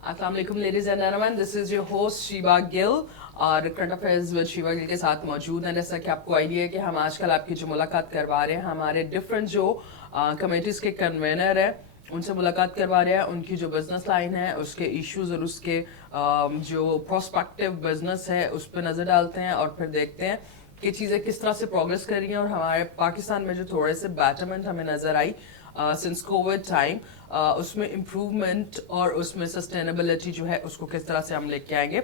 अस्सलाम वालेकुम ladies and gentleman, this is your host Sheeba Gill और current affairs with Sheeba Gill के साथ मौजूद हैं। जैसा कि आपको आइडिया है कि हम आजकल आपकी जो मुलाकात करवा रहे हैं, हमारे डिफरेंट जो कमेटीज़ के कन्वेनर हैं उनसे मुलाकात करवा रहे हैं। उनकी जो बिजनेस लाइन है, उसके इश्यूज और उसके जो प्रोस्पेक्टिव बिजनेस है उस पर नज़र डालते हैं और फिर देखते हैं कि चीज़ें किस तरह से प्रोग्रेस कर रही हैं और हमारे पाकिस्तान में जो थोड़े से बेटरमेंट हमें नज़र आई सिंस कोविड टाइम, उसमें इम्प्रूवमेंट और उसमें सस्टेनेबिलिटी जो है उसको किस तरह से हम लेके आएंगे।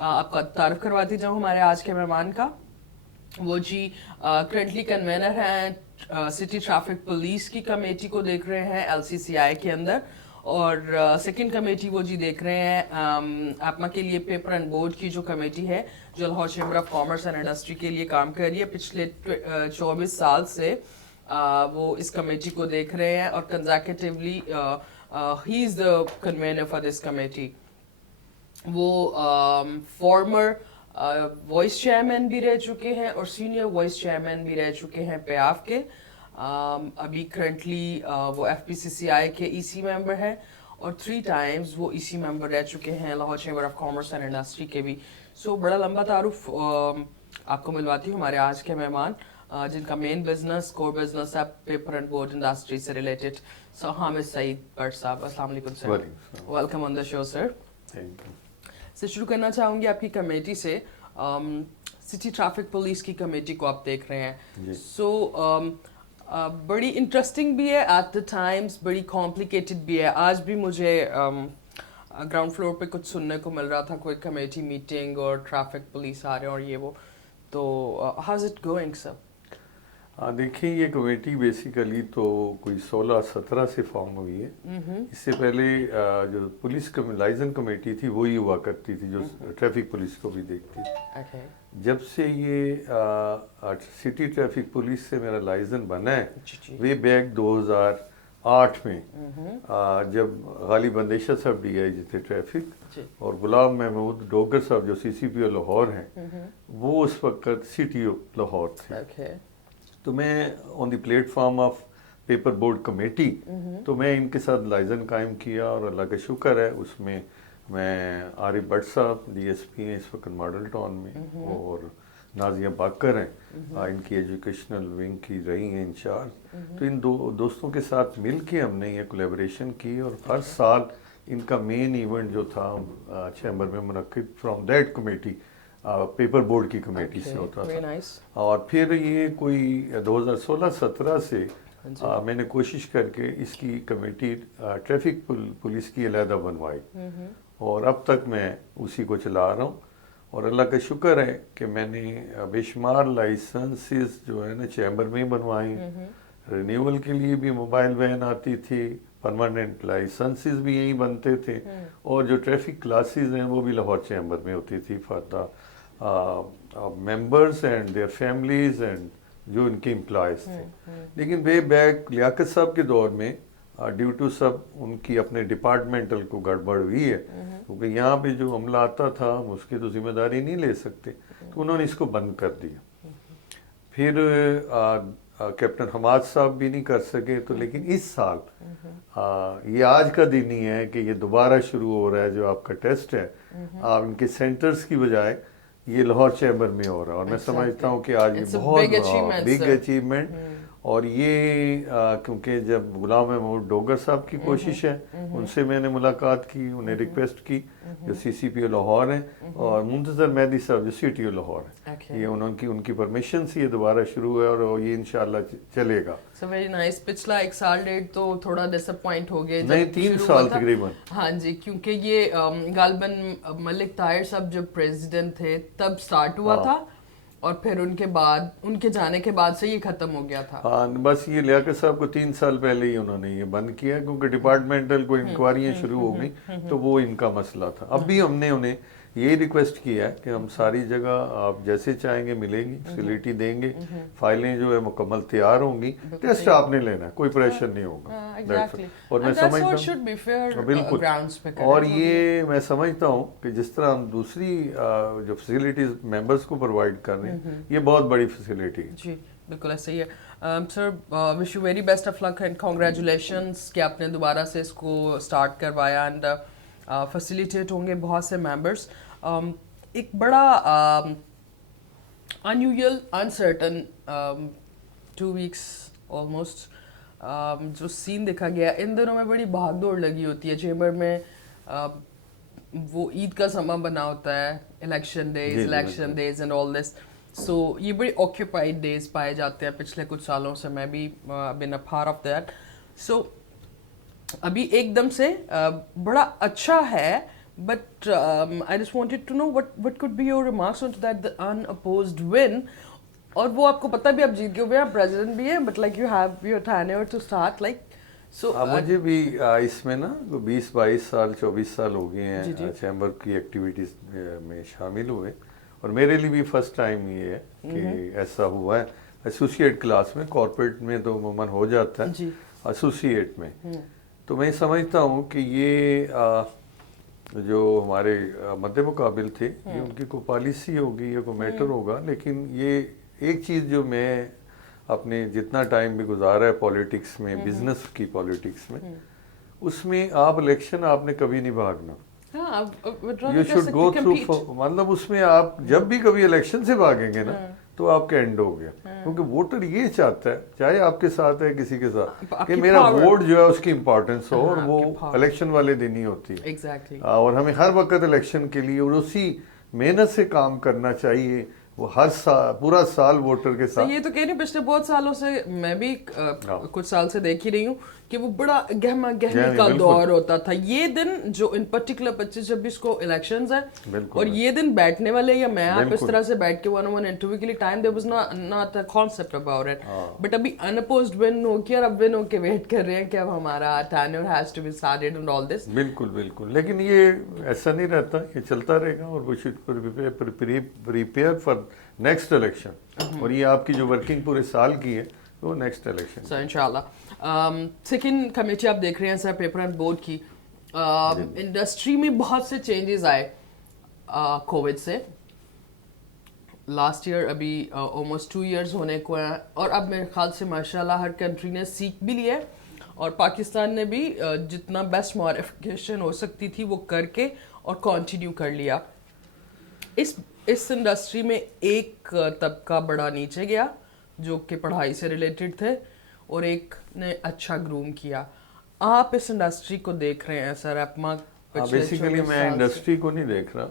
आपका तारुफ करवाती जाऊँ हमारे आज के मेहमान का। वो जी करंटली कन्वेनर हैं सिटी ट्रैफिक पुलिस की कमेटी को देख रहे हैं LCCI के अंदर, और सेकंड कमेटी वो जी देख रहे हैं आपमा के लिए पेपर एंड बोर्ड की जो कमेटी है जो Lahore chamber of commerce and industry के लिए काम कर रही है। पिछले 24 साल से वो इस कमेटी को देख रहे हैं और consecutively he is the convener for this committee. वो फॉर्मर वाइस चेयरमैन भी रह चुके हैं और सीनियर वाइस चेयरमैन भी रह चुके हैं PAF के। अभी करंटली वो FPCCI के EC मेंबर हैं और 3 टाइम्स वो EC मेंबर रह चुके हैं Lahore chamber of commerce and industry के भी। सो बड़ा लंबा तारुफ आपको मिलवाती हूँ हमारे आज के मेहमान जिनका मेन बिजनेस कोर बिजनेस है पेपर एंड बोर्ड इंडस्ट्री से रिलेटेड। सो हामिद सईद भट्ट साहब, अस्सलाम वालेकुम sir, welcome on the show sir. Thank you. से शुरू करना चाहूँगी आपकी कमेटी से। सिटी ट्रैफिक पुलिस की कमेटी को आप देख रहे हैं, सो बड़ी इंटरेस्टिंग भी है एट द टाइम्स, बड़ी कॉम्प्लिकेटेड भी है। आज भी मुझे ग्राउंड फ्लोर पे कुछ सुनने को मिल रहा था, कोई कमेटी मीटिंग और ट्रैफिक पुलिस आ रहे हैं और ये वो। तो how is it going sir? देखिए, ये कमेटी बेसिकली तो कोई 16-17 से फॉर्म हुई है। इससे पहले जो पुलिस लाइजन कमेटी थी वही हुआ करती थी जो ट्रैफिक पुलिस को भी देखती थी। जब से ये सिटी ट्रैफिक पुलिस से मेरा लाइजन बना है वे बैक 2008 में, जब गालिब अंदेशा साहब DIG थे ट्रैफिक और गुलाम महमूद डोगर साहब जो CCPO लाहौर हैं वो उस वक्त CTO लाहौर थे। तो मैं on the platform of paper board committee तो मैं इनके साथ लाइजन कायम किया और अल्लाह का शुक्र है उसमें मैं आरिफ भट्ट साहब DSP हैं इस वक्त मॉडल टाउन में और नाजिया बाकर हैं इनकी एजुकेशनल विंग की रही हैं इंचार्ज। तो इन दोस्तों के साथ मिल के हमने ये कोलेबोरेशन की और हर साल इनका मेन इवेंट जो था चैम्बर में मुनक्किद from that committee paper board की कमेटी से होता था। और फिर ये कोई 2016-17 से मैंने कोशिश करके इसकी कमेटी ट्रैफिक पुलिस की अलहदा बनवाई और अब तक मैं उसी को चला रहा हूँ। और अल्लाह का शुक्र है कि मैंने बेशुमार लाइसेंसेस जो है ना चैम्बर में ही बनवाए। रिन्यूअल के लिए भी मोबाइल वैन आती थी, परमानेंट लाइसेंसेस भी यहीं बनते थे और जो ट्रैफिक क्लासेस हैं वो भी लाहौर चैम्बर में होती थी for the members and their families and जो इनके एम्प्लॉयज़ थे। लेकिन वे बैक लियाकत साहब के दौर में ड्यू टू सब उनकी अपने डिपार्टमेंटल को गड़बड़ हुई है क्योंकि यहाँ पे जो अमला आता था हम उसकी तो जिम्मेदारी नहीं ले सकते, तो उन्होंने इसको बंद कर दिया। फिर कैप्टन हमाद साहब भी नहीं कर सके, तो लेकिन इस साल ये आज का दिन ही है कि ये दोबारा शुरू हो रहा है जो आपका टेस्ट है। आप इनके सेंटर्स की बजाय ये लाहौर चैम्बर में हो रहा है और मैं समझता हूँ कि आज ये बहुत बिग अचीवमेंट। और ये क्योंकि जब गुलाम महमूद डोगर साहब की कोशिश है उनसे मैंने मुलाकात की, उन्हें रिक्वेस्ट की जो CCPO लाहौर हैं और मुंतज़र मेहदी साहब जो CTO लाहौर हैं, ये उनकी परमिशन से ये दोबारा शुरू है और ये इंशाल्लाह चलेगा। So very nice. पिछला 1 साल डेढ़ तो थोड़ा डिसअपॉइंट हो गए, नहीं 3 साल तकरीबन। हाँ जी, क्योंकि ये गालिबन मलिक ताहिर साहब जब प्रेसिडेंट थे तब स्टार्ट हुआ था और फिर उनके जाने के बाद से ये खत्म हो गया था। हाँ, बस ये लियाकत साहब को 3 साल पहले ही उन्होंने ये बंद किया क्योंकि डिपार्टमेंटल को इंक्वायरियाँ शुरू हो गई, तो वो इनका मसला था। अब भी हमने उन्हें यही रिक्वेस्ट किया है कि हम सारी जगह आप जैसे चाहेंगे मिलेंगी, फैसिलिटी देंगे, फाइलें जो है मुकम्मल तैयार होंगी, टेस्ट आपने लेना है, कोई प्रेशर नहीं होगा। और मैं समझता हूँ बिल्कुल, और ये मैं समझता हूँ कि जिस तरह हम दूसरी जो फैसिलिटीज मेंबर्स को प्रोवाइड कर रहे हैं ये बहुत बड़ी फैसिलिटी है। जी बिल्कुल ऐसे ही है। Sir wish you very best of luck and congratulations कि आपने दोबारा से इसको स्टार्ट करवाया। एंड फैसिलिटेट होंगे बहुत से मेंबर्स. एक बड़ा unusual, uncertain 2 weeks almost जो सीन देखा गया इन दिनों में, बड़ी भागदौड़ लगी होती है चेंबर में. वो ईद का समय बना होता है, election days and all this. So ये बड़ी ऑक्यूपाइड डेज पाए जाते हैं पिछले कुछ सालों से. मैं भी been a part of that. So अभी एकदम से बड़ा अच्छा है, but I just wanted to know what could be your remarks on that the unopposed win. और वो आपको पता भी, आप जीत गए हुए, आप प्रेसिडेंट भी हैं, but like you have your tenure to start like. So मुझे भी इसमें ना 20-22 साल 24 साल हो गए हैं चैम्बर की एक्टिविटीज में शामिल हुए. और मेरे लिए भी फर्स्ट टाइम ये है कि ऐसा हुआ है. एसोसिएट क्लास में, कॉर्पोरेट में तो अमूमन हो जाता है, एसोसिएट में तो मैं समझता हूँ कि ये जो हमारे मद्दे मुकाबिल थे, ये उनकी कोई पॉलिसी होगी या कोई मैटर होगा. लेकिन ये एक चीज़ जो मैं अपने जितना टाइम भी गुजारा है पॉलिटिक्स में, बिजनेस की पॉलिटिक्स में, उसमें आप इलेक्शन आपने कभी नहीं भागना. यू शुड गो थ्रू, मतलब उसमें आप जब भी कभी इलेक्शन से भागेंगे ना तो आपका एंड हो गया. क्योंकि वोटर ये चाहता है, चाहे आपके साथ है किसी के साथ, कि मेरा वोट जो है उसकी इम्पोर्टेंस हो. और वो इलेक्शन वाले दिन ही होती है. Exactly. और हमें हर वक्त इलेक्शन के लिए और उसी मेहनत से काम करना चाहिए. वो हर साल, पूरा साल वोटर के साथ. ये तो कह रही हूँ, पिछले बहुत सालों से मैं भी कुछ साल से देख ही रही हूँ कि वो बड़ा गहमा गहमी का दौर होता था. ये दिन जो इन पर्टिकुलर 25-26 को इलेक्शंस है, और ये दिन बैठने वाले, या मैं आप इस तरह से बैठ के 1-on-1 इंटरव्यू के लिए time, there was not a concept about it. But अभी अनअपोज्ड विन हो के, और अब विन होके वेट कर रहे हैं कि अब हमारा tenure has to be started and all this. बिल्कुल बिल्कुल. लेकिन ये ऐसा नहीं रहता, ये चलता रहेगा. और we should prepare for next election. और ये आपकी जो वर्किंग पूरे साल की है वो नेक्स्ट इलेक्शन. सो इंशाल्लाह. सेकंड कमेटी आप देख रहे हैं सर, पेपर एंड बोर्ड की. इंडस्ट्री में बहुत से चेंजेस आए कोविड से. लास्ट ईयर अभी ऑलमोस्ट 2 इयर्स होने को हैं, और अब मेरे ख्याल से माशाल्लाह हर कंट्री ने सीख भी लिया है, और पाकिस्तान ने भी जितना बेस्ट मॉडिफिकेशन हो सकती थी वो करके और कंटिन्यू कर लिया. इस इंडस्ट्री में एक तबका बड़ा नीचे गया जो कि पढ़ाई से रिलेटेड थे, और एक ने अच्छा ग्रूम किया. आप इस इंडस्ट्री को देख रहे हैं सर, आप बेसिकली मैं इंडस्ट्री को नहीं देख रहा.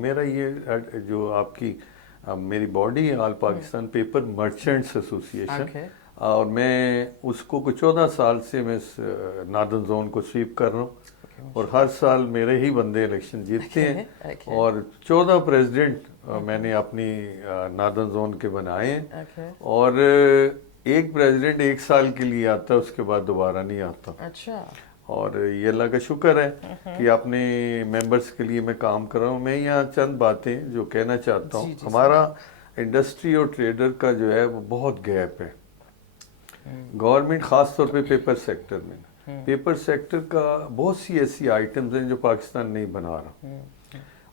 मेरा ये जो आपकी मेरी बॉडी है, all Pakistan paper merchants association, और मैं उसको कुछ 14 साल से मैं नार्दर्न जोन को स्वीप कर रहा हूँ. और हर साल मेरे ही बंदे इलेक्शन जीतते हैं. और 14 प्रेसिडेंट मैंने अपनी नार्दर्न जोन के बनाए हैं. और एक प्रेसिडेंट 1 साल के लिए आता है, उसके बाद दोबारा नहीं आता. अच्छा. और ये अल्लाह का शुक्र है कि अपने मेंबर्स के लिए मैं काम कर रहा हूँ. मैं यहाँ चंद बातें जो कहना चाहता हूँ. हमारा इंडस्ट्री और ट्रेडर का जो है वो बहुत गैप है. गवर्नमेंट खास तौर पे पेपर सेक्टर में, पेपर सेक्टर का बहुत सी ऐसी आइटम्स हैं जो पाकिस्तान नहीं बना रहा.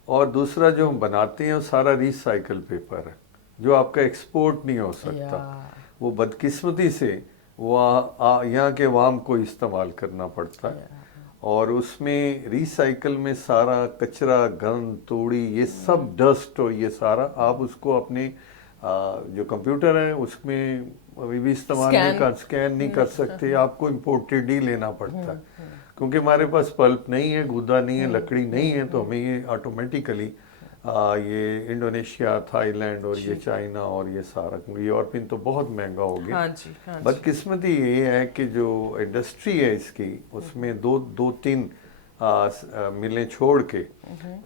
और दूसरा जो हम बनाते हैं वो सारा रिसाइकल पेपर है जो आपका एक्सपोर्ट नहीं हो सकता. वो बदकिस्मती से वो यहाँ के अवाम को इस्तेमाल करना पड़ता है. और उसमें रिसाइकल में सारा कचरा, गंद, तोड़ी, ये सब डस्ट हो, ये सारा आप उसको अपने जो कंप्यूटर है उसमें अभी भी इस्तेमाल स्कैन नहीं कर सकते. आपको इम्पोर्टेड ही लेना पड़ता है. क्योंकि हमारे पास पल्प नहीं है, गूदा नहीं है, लकड़ी नहीं है, तो हमें ये ऑटोमेटिकली ये इंडोनेशिया, थाईलैंड और ये चाइना और ये सारा, यूरोपियन तो बहुत महंगा हो गया. बदकिस्मती ये है कि जो इंडस्ट्री है इसकी, उसमें दो तीन मिलें छोड़ के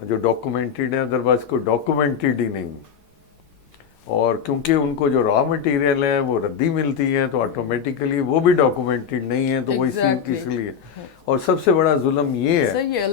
जो डॉक्यूमेंटेड है, अदरवाइज को डॉक्यूमेंटेड ही नहीं. और क्योंकि उनको जो रॉ मटेरियल है वो रद्दी मिलती है, तो ऑटोमेटिकली वो भी डॉक्यूमेंटेड नहीं है, तो वो इसलिए. और सबसे बड़ा जुल्म ये है,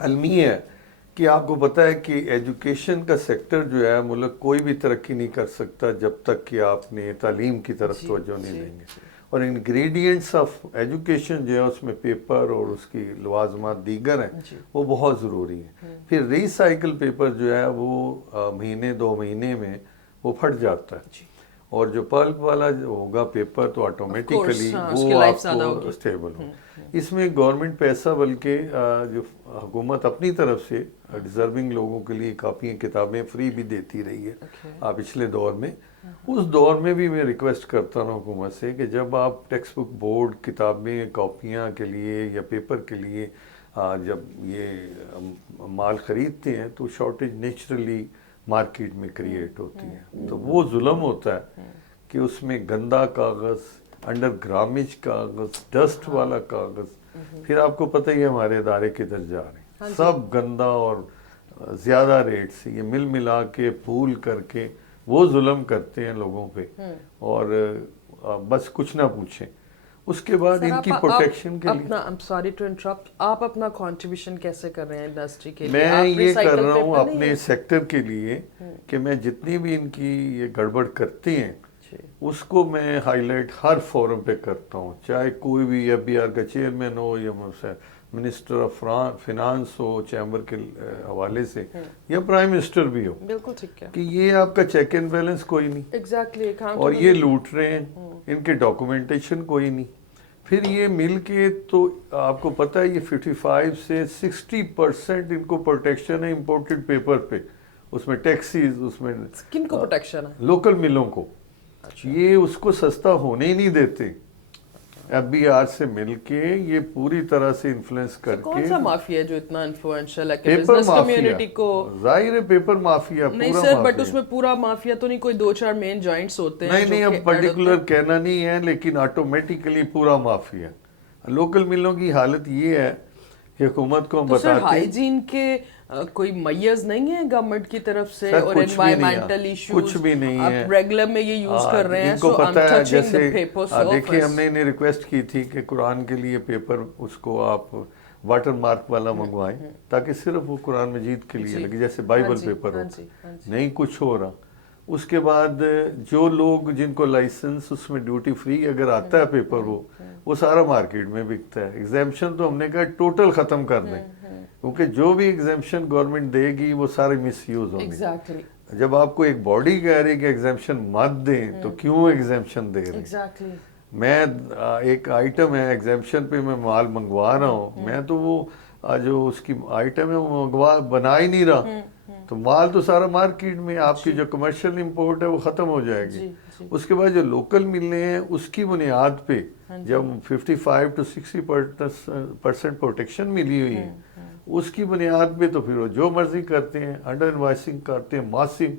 अलमी है कि आपको पता है कि एजुकेशन का सेक्टर जो है मुल्क कोई भी तरक्की नहीं कर सकता जब तक कि आपने तालीम की तरफ तवज्जो नहीं देंगे. और इंग्रेडिएंट्स ऑफ एजुकेशन जो है उसमें पेपर और उसकी लवाजमात दीगर हैं, वो बहुत ज़रूरी है. फिर रिसाइकल पेपर जो है वो महीने 2 महीने में वो फट जाता है. اور جو پلپ والا جو ہوگا پیپر تو آٹومیٹیکلی اس کی وہ لائف آپ زیادہ کو ہوگی۔ اسٹیبل ہو۔ اس میں گورنمنٹ پیسہ بلکہ جو حکومت اپنی طرف سے ڈیزرونگ لوگوں کے لیے کاپیاں کتابیں فری بھی دیتی رہی ہے پچھلے دور میں۔ اس دور میں بھی میں ریکویسٹ کرتا ہوں حکومت سے کہ جب آپ ٹیکسٹ بک بورڈ کتابیں کاپیاں کے لیے یا پیپر کے لیے جب یہ مال خریدتے ہیں تو شارٹیج نیچرلی مارکیٹ میں کریٹ ہوتی ہے، تو وہ ظلم ہوتا ہے کہ اس میں گندا کاغذ، انڈر گرامیج کاغذ، ڈسٹ والا کاغذ، پھر آپ کو پتہ ہی ہے ہمارے ادارے کدھر جا رہے ہیں، سب گندا اور زیادہ ریٹ سے یہ مل ملا کے پھول کر کے وہ ظلم کرتے ہیں لوگوں پہ، اور بس کچھ نہ پوچھیں۔ اس کے بعد ان کی پروٹیکشن کے لیے سوری ٹو انٹرپٹ، آپ اپنا کنٹریبیوشن کیسے کر رہے ہیں انڈسٹری کے لیے؟ میں یہ کر رہا ہوں اپنے سیکٹر کے لیے کہ میں جتنی بھی ان کی یہ گڑبڑ کرتے ہیں اس کو میں ہائی لائٹ ہر فورم پہ کرتا ہوں، چاہے کوئی بھی ایف بی آر کا چیئرمین ہو یا minister of finance who chamber کے حوالے سے، یا پرائم منسٹر بھی ہو، بالکل ٹھیک ہے کہ یہ آپ کا چیک اینڈ بیلنس کوئی نہیں، ایگزیکٹلی، اور یہ لوٹ رہے ہیں، ان کے ڈاکومنٹیشن کوئی نہیں، پھر یہ مل کے تو آپ کو پتہ ہے یہ 55 سے 60% ان کو پروٹیکشن ہے امپورٹڈ پیپر پہ، اس میں ٹیکسیز، اس میں کن کو پروٹیکشن ہے؟ لوکل ملوں کو، یہ اس کو سستا ہونے ہی نہیں دیتے، ایف بی آر سے مل کے یہ پوری طرح سے انفلوئنس کر کے۔ کون سا مافیا ہے جو اتنا انفلوئنشل ہے کہ پیپر بزنس مافیا، کمیونٹی کو؟ ظاہر ہے پیپر مافیا نہیں پورا سر، مافیا بٹ اس میں پورا مافیا تو نہیں، کوئی 2-4 مین جوائنٹس ہوتے ہیں۔ نہیں اب پرٹیکولر کہنا نہیں ہے، لیکن آٹومیٹیکلی پورا مافیا۔ لوکل ملوں کی حالت یہ ہے کہ حکومت کو ہم تو سر بتاتے ہیں ہائیجین کے کوئی میز نہیں ہے گورنمنٹ کی طرف سے، اور کچھ بھی نہیں ہے، انوائرمنٹل ایشوز کچھ بھی نہیں ہے، آپ ریگولر میں یہ یوز کر رہے ہیں، ان کو سو پتہ ہے جیسے جیسے دیکھیں ہم نے انہیں ریکویسٹ کی تھی کہ قرآن کے لیے پیپر اس کو آپ واٹر مارک والا منگوائیں تاکہ صرف وہ قرآن مجید کے لیے لگے، جیسے بائبل پیپر ہو، نہیں کچھ ہو رہا۔ اس کے بعد جو لوگ جن کو لائسنس اس میں ڈیوٹی فری اگر آتا ہے پیپر وہ سارا مارکیٹ میں بکتا ہے۔ ایگزیمپشن تو ہم نے کہا ٹوٹل ختم کر دیں، کیونکہ جو بھی ایگزیمپشن گورنمنٹ دے گی وہ سارے مس یوز ہوں گے۔ جب آپ کو ایک باڈی کہہ رہی کہ ایگزیمپشن مت دیں تو کیوں ایگزیمپشن دے رہے ہیں؟ میں ایک آئٹم ہے ایگزیمپشن پہ میں مال منگوا رہا ہوں، میں تو وہ جو اس کی آئٹم ہے وہ بنا ہی نہیں رہا، تو مال تو سارا مارکیٹ میں، آپ کی جو کمرشل امپورٹ ہے وہ ختم ہو جائے گی۔ اس کے بعد جو لوکل ملیں ہیں اس کی بنیاد پہ جب 55 to 60% پروٹیکشن ملی ہوئی ہے، اس کی بنیاد پہ تو پھر وہ جو مرضی کرتے ہیں، انڈر انوائسنگ کرتے ہیں، ماسنگ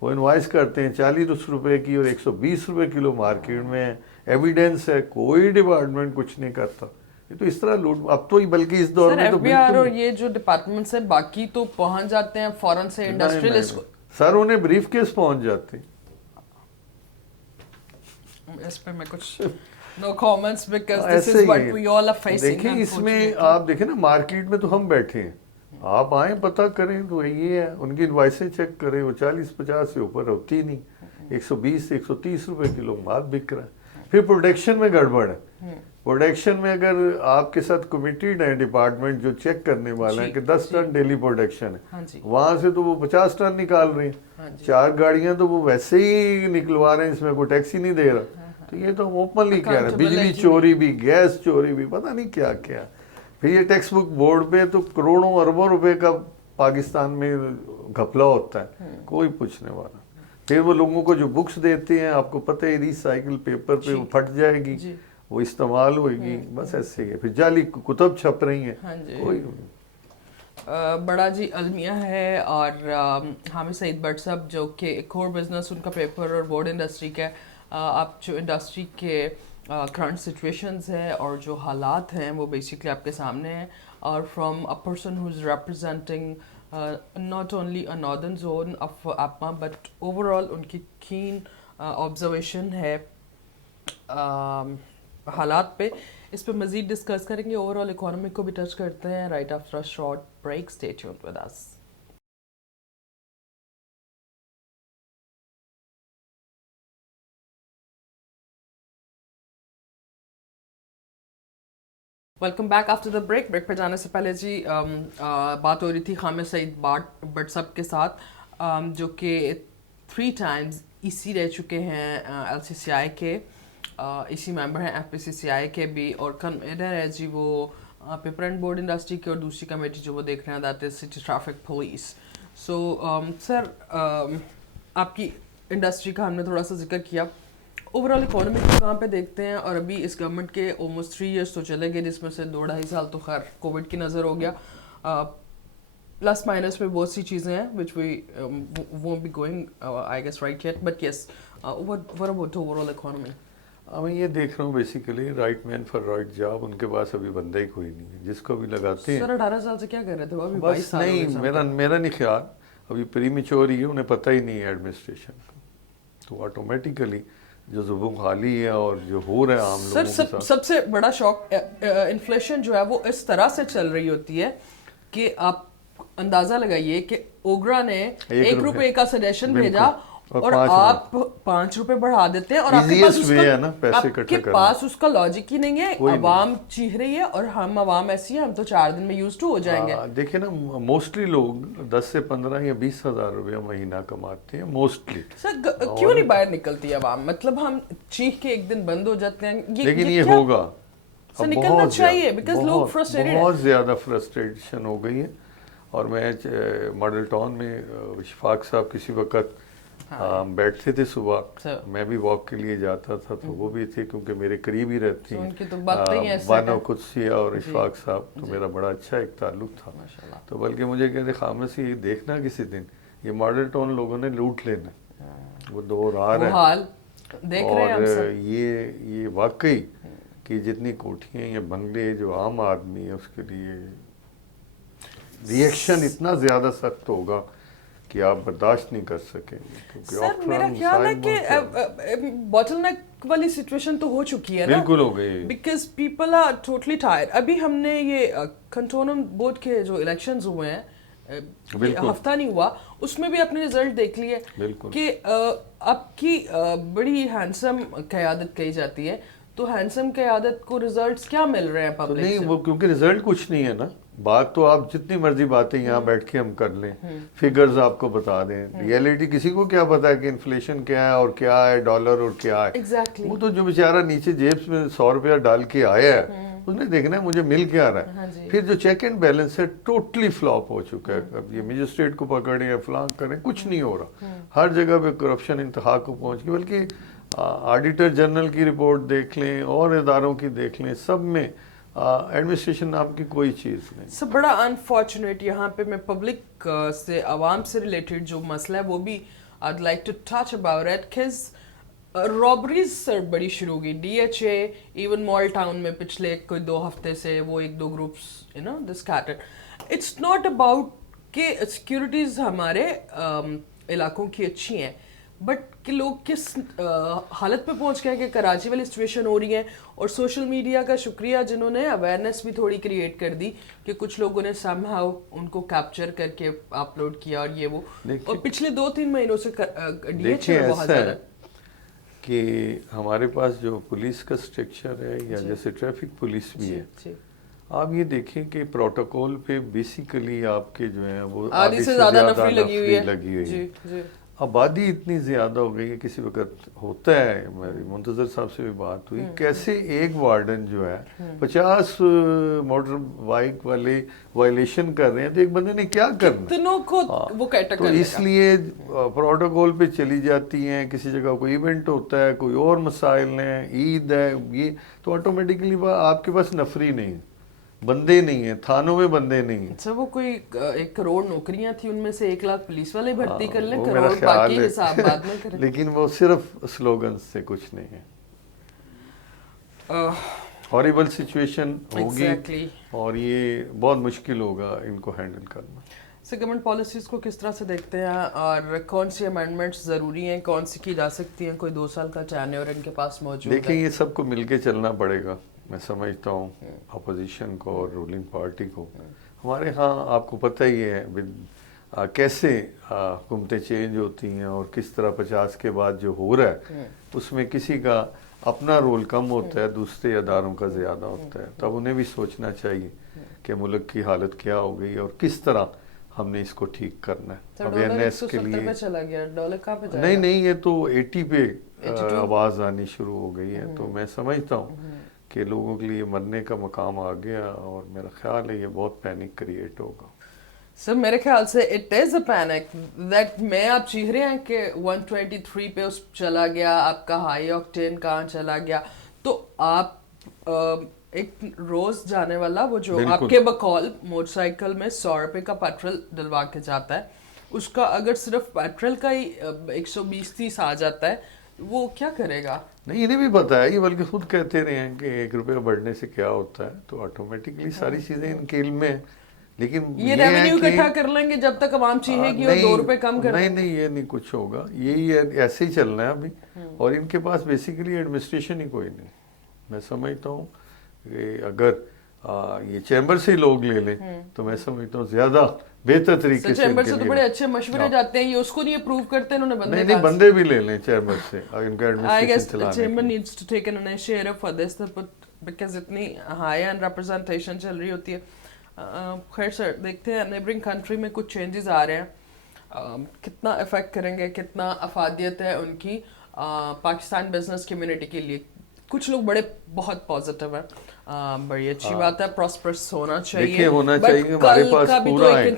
وہ انوائس کرتے ہیں 40 روپے کی اور 120 روپے کلو مارکیٹ میں، ایویڈنس ہے، کوئی ڈپارٹمنٹ کچھ نہیں کرتا۔ تو اس طرح لوٹ، اب تو بلکہ اس دور میں تو ایف بی آر اور یہ جو ڈپارٹمنٹس ہیں باقی تو پہنچ جاتے ہیں فوراں سے انڈسٹریلسٹ کو، سر انہیں بریف کیس پہنچ جاتے ہیں۔ اس پہ میں کچھ no comments because this is what we all are facing. دیکھیں اس میں آپ دیکھیں نا مارکیٹ میں تو ہم بیٹھے ہیں، آپ آئیں پتہ کریں تو یہ ہے، ان کی انوائسیں چیک کریں، وہ 40-50 سے اوپر ہوتی نہیں، 120 سے 130 روپے کلو مال بک رہا ہے۔ پھر پروڈکشن میں گڑبڑ ہے، پروڈکشن میں اگر آپ کے ساتھ کمیٹیڈ ہے ڈپارٹمنٹ جو چیک کرنے والا ہے کہ 10 ٹن ڈیلی پروڈکشن ہے، وہاں سے تو وہ 50 ٹن نکال رہے ہیں، 4 گاڑیاں تو وہ ویسے ہی نکلوا رہے ہیں، اس میں کوئی ٹیکس ہی نہیں دے رہا۔ تو یہ تو ہم اوپنلی کہہ رہے ہیں، بجلی چوری بھی، گیس چوری بھی، پتہ نہیں کیا کیا۔ پھر یہ ٹیکسٹ بک بورڈ پہ تو کروڑوں اربوں روپے کا پاکستان میں گھپلا ہوتا ہے، کوئی پوچھنے والا۔ پھر وہ لوگوں کو جو بکس دیتے ہیں، آپ کو پتہ ہے ریسائیکل پیپر پہ وہ پھٹ جائے گی، وہ استعمال ہوئے گی، بس ایسے ہی ہے۔ پھر جعلی کتب چھپ رہی ہیں، کوئی بڑا جی المیہ ہے اور حامد سعید بٹ صاحب جو کہ ایک اور بزنس ان کا پیپر اور بورڈ انڈسٹری کا ہے۔ آپ جو انڈسٹری کے کرنٹ سچویشنز ہیں اور جو حالات ہیں وہ بیسکلی آپ کے سامنے ہیں، اور from a person who is representing not only a northern zone of APMA but overall ان کی keen observation ہے حالات پہ۔ اس پہ مزید ڈسکس کریں گے، اوورآل اکانومی کو بھی ٹچ کرتے ہیں right after a short break. Stay tuned with us. Welcome back after the break پہ جانے سے پہلے جی بات ہو رہی تھی حامد سعید بٹ صاحب کے ساتھ، جو کہ 3 times इसी रह चुके हैं LCCI के, इसी मेंबर हैं FPCCI के भी, और कन्वीनर है जी वो पेपर एंड बोर्ड इंडस्ट्री की, और दूसरी कमेटी जो वो देख रहे हैं that is city traffic police. So sir, आपकी इंडस्ट्री का हमने थोड़ा सा जिक्र किया, ओवरऑल इकोनॉमी को कहाँ पे देखते हैं? और अभी इस गवर्नमेंट के ऑलमोस्ट 3 इयर्स तो चले गए, जिसमें से 2-2.5 साल तो खैर कोविड की नज़र हो गया, प्लस माइनस में बहुत सी चीज़ें हैं which we won't be going I guess right yet, but yes what about overall economy? मैं ये देख रहा हूँ basically right man for right job, उनके पास अभी बंदा ही कोई नहीं है, जिसको भी लगाते हैं. सर 18 साल से क्या कर रहे थे वो? अभी 22 बस साल हो नहीं, गए मेरा नहीं ख्याल, अभी प्रीमेच्योर ही है, उन्हें पता ही नहीं है एडमिनिस्ट्रेशन का, तो ऑटोमेटिकली जो जुबान खाली है और जो हो रहा है आम लोगों के साथ. सबसे बड़ा शॉक, इन्फ्लेशन जो है वो इस तरह से चल रही होती है कि आप अंदाजा लगाइए कि ओगरा ने 1 रुपए का सजेशन भेजा और आप 5 रुपए बढ़ा देते हैं, और आपके पास उसका लॉजिक ही नहीं है. अवाम चीख रही है और हम अवाम ऐसी है, हम तो 4 दिन में यूज टू हो जाएंगे. देखिए ना, मोस्टली लोग 10 से 15 या 20 हजार रुपया महीना कमाते हैं मोस्टली. सर क्यों नहीं बाहर निकलती अवाम? मतलब हम चीख के एक दिन बंद हो जाते हैं. लेकिन ये होगा, सर निकलना चाहिए, बिकॉज लोग फ्रस्ट्रेटेड हैं. बहुत ज्यादा फ्रस्ट्रेशन हो गई है. और मैं मॉडल टाउन में इशफाक साहब किसी वक्त बैठते थे सुबह, मैं भी वॉक के लिए जाता था, तो वो भी थे क्योंकि मेरे करीब ही रहती हैं बानो कुदसिया और इशफाक साहब, तो मेरा बड़ा अच्छा एक ताल्लुक था. तो बल्कि मुझे कहते खामोश ये देखना किसी दिन ये मॉडल टाउन लोगों ने लूट लेना, वो दौर आ रहा है. और ये वाकई कि जितनी कोठियाँ या बंगले जो आम आदमी है उसके लिए रिएक्शन इतना ज्यादा सख्त होगा कि आप बर्दाश्त नहीं कर सकेंगे. सर मेरा ख्याल है कि बॉटलनेक वाली सिचुएशन तो हो चुकी है ना, बिल्कुल हो गई, because people are totally tired. अभी हमने ये कंटोनमेंट बोर्ड के जो इलेक्शंस हुए हैं, हफ्ता नहीं हुआ, उसमें भी अपने रिजल्ट देख लिए कि आपकी बड़ी हैंडसम क़यादत कही जाती है, तो हैंडसम क़यादत को रिजल्ट्स क्या मिल रहे हैं पब्लिक से? नहीं, वो क्योंकि रिजल्ट कुछ नहीं है ना. बात तो आप जितनी मर्जी बातें यहाँ बैठ के हम कर लें, फिगर्स आपको बता दें, रियलिटी किसी को क्या पता है कि इन्फ्लेशन क्या है और क्या है डॉलर और क्या है. Exactly. वो तो जो बेचारा नीचे जेब में 100 रुपया डाल के आया है उसने देखना है मुझे मिल क्या रहा है. फिर जो चेक एंड बैलेंस है टोटली फ्लॉप हो चुका है. अब ये मजिस्ट्रेट को पकड़े या फलां करें, कुछ नहीं हो रहा. हर जगह पे करप्शन इंतहा को पहुंच गई. बल्कि ऑडिटर जनरल की रिपोर्ट देख लें और इदारों की देख लें, सब में एडमिनिस्ट्रेशन नाम की कोई चीज़ नहीं. सब बड़ा अनफॉर्चुनेट. यहाँ पे मैं पब्लिक से, आवाम से रिलेटेड जो मसला है वो भी I'd like to touch about it, because robberies sir बड़ी शुरू हो गई. DHA इवन मॉल टाउन में पिछले कोई 2 हफ्ते से वो 1-2 groups you know the scattered. It's not about कि सिक्योरिटीज हमारे इलाकों की अच्छी हैं, बट कि लोग किस हालत पे पहुंच गए कि कराची वाली सिचुएशन हो रही है. और सोशल मीडिया का शुक्रिया जिन्होंने अवेयरनेस भी थोड़ी क्रिएट कर दी कि कुछ लोगों ने समहाउ उनको कैप्चर करके अपलोड किया और ये वो. और पिछले 2-3 महीनों से देखिए ऐसा है कि हमारे पास जो पुलिस का स्ट्रक्चर है या जैसे ट्रैफिक पुलिस भी है, आप ये देखें कि प्रोटोकॉल पे बेसिकली आपके जो है वो आधी से ज्यादा नफरी लगी हुई है. आबादी इतनी ज्यादा हो गई है. किसी वक्त होता है, मेरी मुंतजर साहब से भी बात हुई, कैसे एक वार्डन जो है 50 मोटर बाइक वाले वायलेशन कर रहे हैं, तो एक बंदे ने क्या करना को वो तो इसलिए प्रोटोकॉल पे चली जाती हैं. किसी जगह कोई इवेंट होता है, कोई और मसाइल हैं, ईद है, ये तो ऑटोमेटिकली आपके पास नफरी नहीं है, बंदे नहीं है, थानों में बंदे नहीं है. अच्छा, वो कोई 1 करोड़ नौकरियां थी, उनमें से 1 लाख पुलिस वाले भर्ती कर लें, करोड़ बाकी हिसाब बाद में करें. लेकिन वो सिर्फ स्लोगन से कुछ नहीं है. हॉरिबल सिचुएशन होगी और ये बहुत मुश्किल होगा इनको हैंडल करना. सर गवर्नमेंट पॉलिसीज को किस तरह से देखते हैं और कौन सी अमेंडमेंट्स ज़रूरी हैं, कौन सी की जा सकती हैं? कोई 2 साल का टेन्योर इनके पास मौजूद है. देखिए ये सबको मिलके चलना पड़ेगा, मैं समझता हूँ, अपोजिशन को और रूलिंग पार्टी को. हमारे यहाँ आपको पता ही है कैसे हुकूमतें चेंज होती हैं और किस तरह 50 के बाद जो हो रहा है उसमें किसी का अपना रोल कम होता है, दूसरे अदारों का ज़्यादा होता है. तब उन्हें भी सोचना चाहिए कि मुल्क की हालत क्या हो गई और किस तरह ہم نے اس کو ٹھیک کرنا ہے. سر ڈالر اویئرنیس کے 170 لیے پہ چلا گیا, ڈالر کہاں پہ جائے گا؟ نہیں یہ تو 80 پہ آواز آنی شروع ہو گئی ہے. تو میں سمجھتا ہوں کہ لوگوں کے لیے مرنے کا مقام آ گیا, اور میرا خیال ہے یہ بہت پینک کریٹ ہوگا. سر میرے خیال سے it is a panic that میں آپ چیخ رہے ہیں کہ 123 پہ اس چلا گیا, آپ کا ہائی آکٹین کہاں چلا گیا. تو آپ ایک روز جانے والا وہ جو آپ کے بقول موٹر سائیکل میں 100 روپے کا پیٹرول ڈلوا کے جاتا ہے, اس کا اگر صرف پیٹرول کا ہی 120-130 آ جاتا ہے, وہ کیا کرے گا؟ نہیں انہیں بھی پتا ہے, یہ بلکہ خود کہتے رہے ہیں کہ 1 روپے بڑھنے سے کیا ہوتا ہے. تو آٹومیٹکلی ساری چیزیں ان کے علم میں ہیں. لیکن یہ ریونیو اکٹھا کر لیں گے جب تک عوام چاہے گی اور 2 روپے کم کر. نہیں یہ نہیں کچھ ہوگا, یہی ایسے ہی چلنا ہے ابھی. اور ان کے پاس بیسیکلی ایڈمنسٹریشن ہی کوئی نہیں. میں سمجھتا ہوں کہ اگر یہ چیمبر سے ہی لوگ لے لیں تو میں سمجھتا ہوں زیادہ بہتر طریقے سے. چیمبر سے تو بڑے اچھے مشورے جاتے ہیں, یہ اس کو نہیں اپروو کرتے, انہوں نے بندے نہیں بندے بھی لے لیں چیمبر سے ان کا ایڈمنسٹریشن چلانے. Chamber needs to take an initiative for this because اتنی ہائی اینڈ ریپرزنٹیشن چل رہی ہوتی ہے. خیر سر دیکھتے ہیں نیبرنگ کنٹری میں کچھ چینجز آ رہے ہیں, کتنا افیکٹ کریں گے, کتنا افادیت ہے ان کی پاکستان بزنس کمیونٹی کے لیے. کچھ لوگ بہت پازیٹیو ہیں, بڑی اچھی بات ہے, پراسپرس ہونا چاہیے. دیکھیں ہونا چاہیے, ہمارے پاس پورا ہے,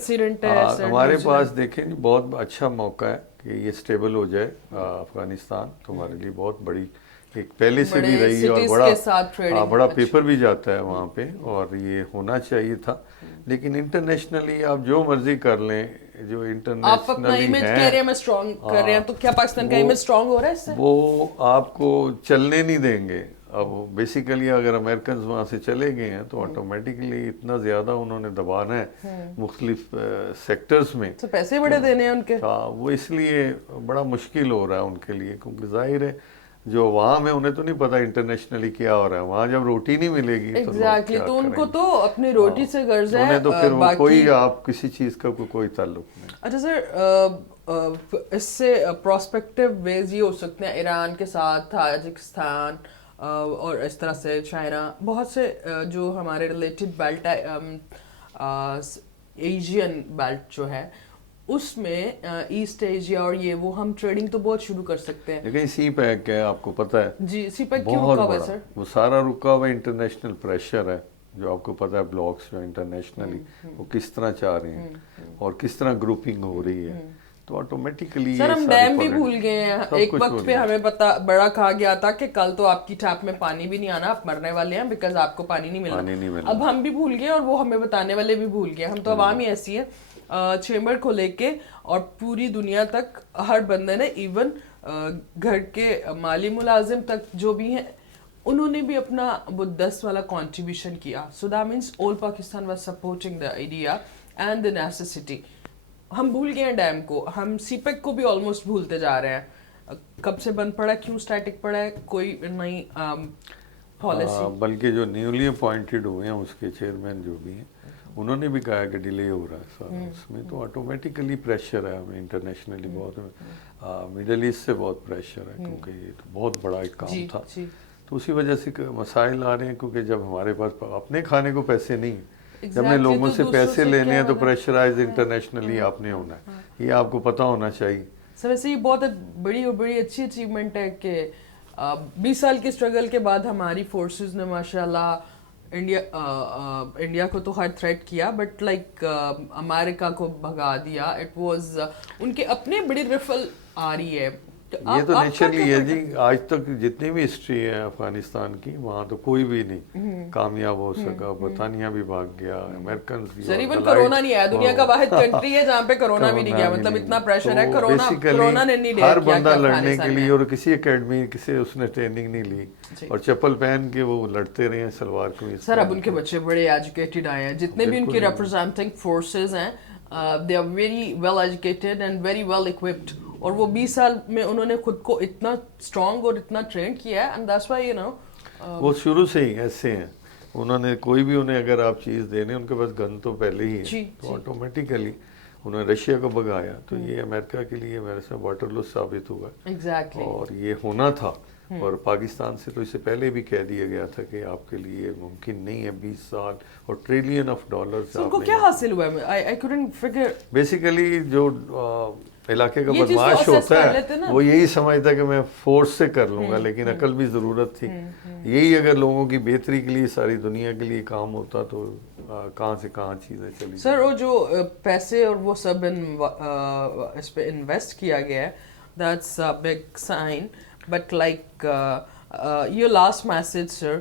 ہمارے پاس دیکھیں بہت اچھا موقع ہے کہ یہ سٹیبل ہو جائے افغانستان. تو ہمارے لیے بہت بڑی ایک پہلے سے بھی رہی ہے, اور بڑا پیپر بھی جاتا ہے وہاں پہ, اور یہ ہونا چاہیے تھا. لیکن انٹرنیشنلی آپ جو مرضی کر لیں, جو آپ اپنا امیج کہہ رہے ہیں میں اسٹرانگ کر رہے ہیں, تو کیا پاکستان کا امیج اسٹرانگ ہو رہا ہے اس سے؟ وہ آپ کو چلنے نہیں دیں گے. اب بیسیکلی اگر امریکنز وہاں سے چلے گئے ہیں تو آٹومیٹکلی اتنا زیادہ انہوں نے دبانا ہے مختلف سیکٹرز میں, تو پیسے بڑے دینے ہیں ان کے. وہ اس لیے بڑا مشکل ہو رہا ہے ان کے لیے, کیونکہ ظاہر ہے جو وہاں میں انہیں تو نہیں پتا انٹرنیشنل کیا ہو رہا ہے. وہاں جب روٹی نہیں ملے گی تو ان کو تو اپنی روٹی سے غرض ہے, انہیں تو پھر وہ کوئی آپ کسی چیز کا کوئی تعلق نہیں. اچھا سر, اس سے پراسپیکٹیو ویز یہ ہو سکتے ہیں ایران کے ساتھ, تاجکستان اور اس طرح سے چائنا, بہت سے جو ہمارے ریلیٹڈ بیلٹ ہے, ایشین بیلٹ جو ہے اس میں ایسٹ ایشیا اور یہ وہ ہم ٹریڈنگ تو بہت شروع کر سکتے ہیں. لیکن سی پیک ہے, آپ کو پتہ ہے جی سی پیک کیوں رکا ہوا ہے سر؟ وہ سارا رکا ہوا انٹرنیشنل پریشر ہے, جو آپ کو پتہ ہے بلاکس جو انٹرنیشنلی وہ کس طرح چاہ رہے ہیں اور کس طرح گروپنگ ہو رہی ہے. تو آٹومیٹکلی سر ہم ڈیم بھی بھول گئے ہیں. ایک وقت پہ ہمیں بڑا کہا گیا تھا کہ کل تو آپ کی ٹیپ میں پانی بھی نہیں آنا, آپ مرنے والے ہیں بیکاز آپ کو پانی نہیں ملنا. اب ہم بھی بھول گئے اور وہ ہمیں بتانے والے بھی بھول گئے. ہم تو عوام ہی ایسی ہے, چیمبر کو لے کے اور پوری دنیا تک ہر بندے نے, ایون گھر کے مالی ملازم تک جو بھی ہیں, انہوں نے بھی اپنا وہ 10 والا کنٹریبیوشن کیا. So that means all Pakistan was supporting the idea and the necessity. ہم بھول گئے ہیں ڈیم کو, ہم سی پیک کو بھی آلموسٹ بھولتے جا رہے ہیں. کب سے بند پڑا ہے, کیوں اسٹیٹک پڑا ہے, کوئی نئی پالیسی. بلکہ جو نیولی اپوائنٹڈ ہوئے ہیں اس کے چیئرمین جو بھی ہیں, انہوں نے بھی کہا کہ ڈیلے ہو رہا ہے سارا اس میں. تو آٹومیٹکلی پریشر ہے ہمیں انٹرنیشنلی, بہت مڈل ایسٹ سے بہت پریشر ہے, کیونکہ یہ تو بہت بڑا ایک کام تھا. تو اسی وجہ سے مسائل آ رہے ہیں, کیونکہ جب ہمارے پاس اپنے کھانے کو پیسے نہیں ہیں, جب نے لوگوں سے پیسے لینے ہیں تو پریشرائز انٹرنیشنلی آپ نے ہونا ہے. یہ آپ کو پتہ ہونا چاہیے. سر ویسے یہ بہت بڑی اچھی اچیومنٹ ہے کہ 20 سال کی اسٹرگل کے بعد ہماری فورسز نے ماشاءاللہ انڈیا کو تو ہر تھریٹ کیا, بٹ لائک امریکہ کو بھگا دیا. اٹ واز ان کے اپنے بڑی رفل آ رہی ہے. یہ تو نیچرلی ہے جی, آج تک جتنی بھی ہسٹری ہے افغانستان کی, وہاں تو کوئی بھی نہیں کامیاب ہو سکا. برطانیہ بھی بھاگ گیا, امریکنز بھی. سر ایون کرونا نہیں آیا, دنیا کا واحد کنٹری ہے جہاں پہ کرونا بھی نہیں گیا. مطلب اتنا پریشر ہے, کرونا نے نہیں لیا. ہر بندہ لڑنے کے لیے, اور کسی اکیڈمی کسی اس نے ٹریننگ نہیں لی, اور چپل پہن کے وہ لڑتے رہے ہیں سلوار کو. سر اب ان کے بچے بڑے ایجوکیٹڈ آئے ہیں, جتنے بھی ان کی ریپرزینٹنگ فورسز ہیں, they are very well educated and very well equipped. اور وہ 20 سال میں انہوں نے خود کو اتنا اسٹرانگ اور اتنا ٹرینڈ کیا ہے, and that's why you know وہ شروع سے ہی ایسے ہیں. انہوں نے کوئی بھی انہیں اگر آپ چیز دینے, ان کے پاس گن تو پہلے ہی ہے, تو آٹومیٹیکلی انہوں نے رشیا کو بھگایا. تو یہ امریکہ کے لیے میرے سے واٹر لو ثابت ہوا, اور یہ ہونا تھا. اور پاکستان سے تو اس سے پہلے بھی کہہ دیا گیا تھا کہ آپ کے لیے ممکن نہیں ہے 20 سال اور ٹریلین آف ڈالرز. ان کو کیا حاصل ہوا ہے؟ I couldn't figure. بیسیکلی جو علاقے کا یہ چیز تو بدماش assess ہوتا کر ہے لیتے نا. وہ یہی سمجھتا ہے کہ میں فورس سے کر لوں گا, لیکن عقل بھی ضرورت تھی. یہی اگر لوگوں کی بہتری کے لیے ساری دنیا کے لیے کام ہوتا تو کہاں سے کہاں چیزیں چلی. سر وہ جو پیسے اور وہ سب اس پہ انویسٹ کیا گیا ہے, that's a big sign. But like your last message, sir,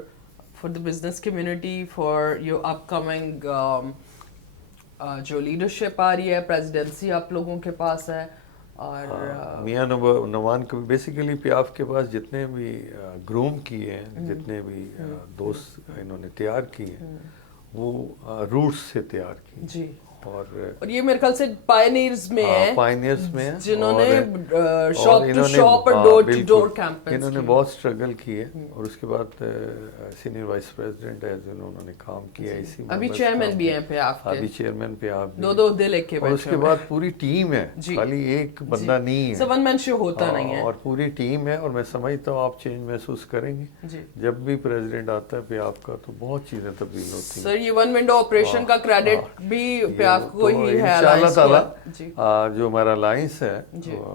for the business community, for your upcoming جو لیڈرشپ آ رہی ہے, پریزیڈنسی آپ لوگوں کے پاس ہے, اور میاں نوان کو بیسیکلی پیاف کے پاس جتنے بھی گروم کیے ہیں, جتنے بھی دوست انہوں نے تیار کیے ہیں, وہ روٹس سے تیار کیے. جی, اور یہ میرے خیال سے پائنیئرز میں ہیں, پائنیئرز میں ہیں, جنہوں نے شاپ ٹو شاپ اور ڈور ٹو ڈور کیمپینز, انہوں نے بہت اسٹرگل کیے. اور اس کے بعد سینئر وائس پریزیڈنٹ ایز انہوں نے کام کیا اسی میں. ابھی چیئرمین بھی ہیں پہ آپ کے, ابھی چیئرمین پہ آپ دو دے لے کے اور اس کے بعد پوری ٹیم ہے, خالی ایک بندہ نہیں ہے, ون مین شو ہوتا نہیں ہے, اور پوری ٹیم ہے. اور میں سمجھتا ہوں آپ چینج محسوس کریں گے جب بھی پریزیڈنٹ آتا ہے پہ آپ کا, تو بہت چیزیں تبدیل ہوتی ہیں. سر یہ ون ونڈو آپریشن کا کریڈٹ بھی پہ آپ کو ہی ہے. انشاءاللہ تعالی جو ہمارا الائنس ہے,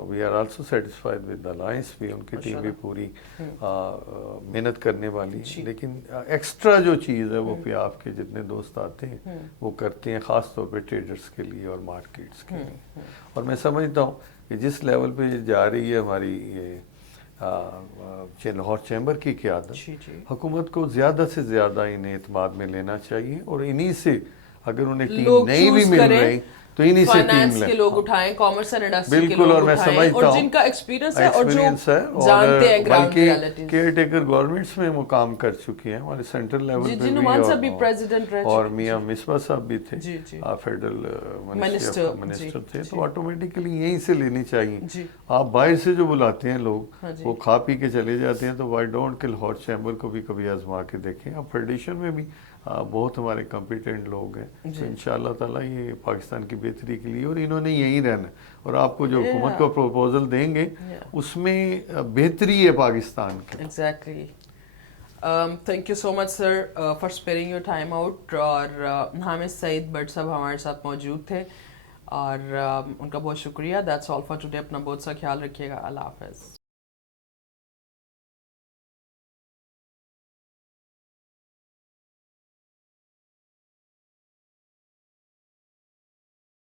we are also satisfied with the alliance بھی, ان کی ٹیم بھی پوری محنت کرنے والی. لیکن ایکسٹرا جو چیز ہے وہ پہ آپ کے جتنے دوست آتے ہیں وہ کرتے ہیں, خاص طور پہ ٹریڈرز کے لیے اور مارکیٹس کے لیے. اور میں سمجھتا ہوں کہ جس لیول پہ جا رہی ہے ہماری یہ لاہور چیمبر کی قیادت, حکومت کو زیادہ سے زیادہ انہیں اعتماد میں لینا چاہیے. اور انہی سے اگر انہیں ٹیم نہیں بھی مل رہی تو انہی سے ٹیم لیں, کے لوگ اٹھائیں, کامرس اینڈ انڈسٹری کے بالکل. اور لوگ میں اٹھائیں, سمجھتا اور ہوں جن کا ایکسپیرینس ہے اور جو جانتے ہیں ground realities. Care taker governments میں وہ کام کر چکی ہیں ہمارے سینٹرل لیول پہ بھی, اور میاں مصباح صاحب بھی تھے, فیڈرل منسٹر تھے. تو آٹومیٹکلی یہیں سے لینی چاہیے. آپ باہر سے جو بلاتے ہیں لوگ وہ کھا پی کے چلے جاتے ہیں, تو وائی ڈونٹ کہ لاہور چیمبر کو بھی کبھی آزما کے دیکھیں. اب فیڈریشن میں بھی بہت ہمارے کمپیٹنٹ لوگ ہیں, تو انشاءاللہ تعالیٰ یہ پاکستان کی بہتری کے لیے, اور انہوں نے یہی رہنا. اور آپ کو جو حکومت کو پروپوزل دیں گے اس میں بہتری ہے پاکستان کی. Exactly. Thank you so much sir for sparing your time out. اور حامد سعید بٹ صاحب ہمارے ساتھ موجود تھے, اور ان کا بہت شکریہ. That's all for today. اپنا بہت سا خیال رکھیے گا. اللہ حافظ.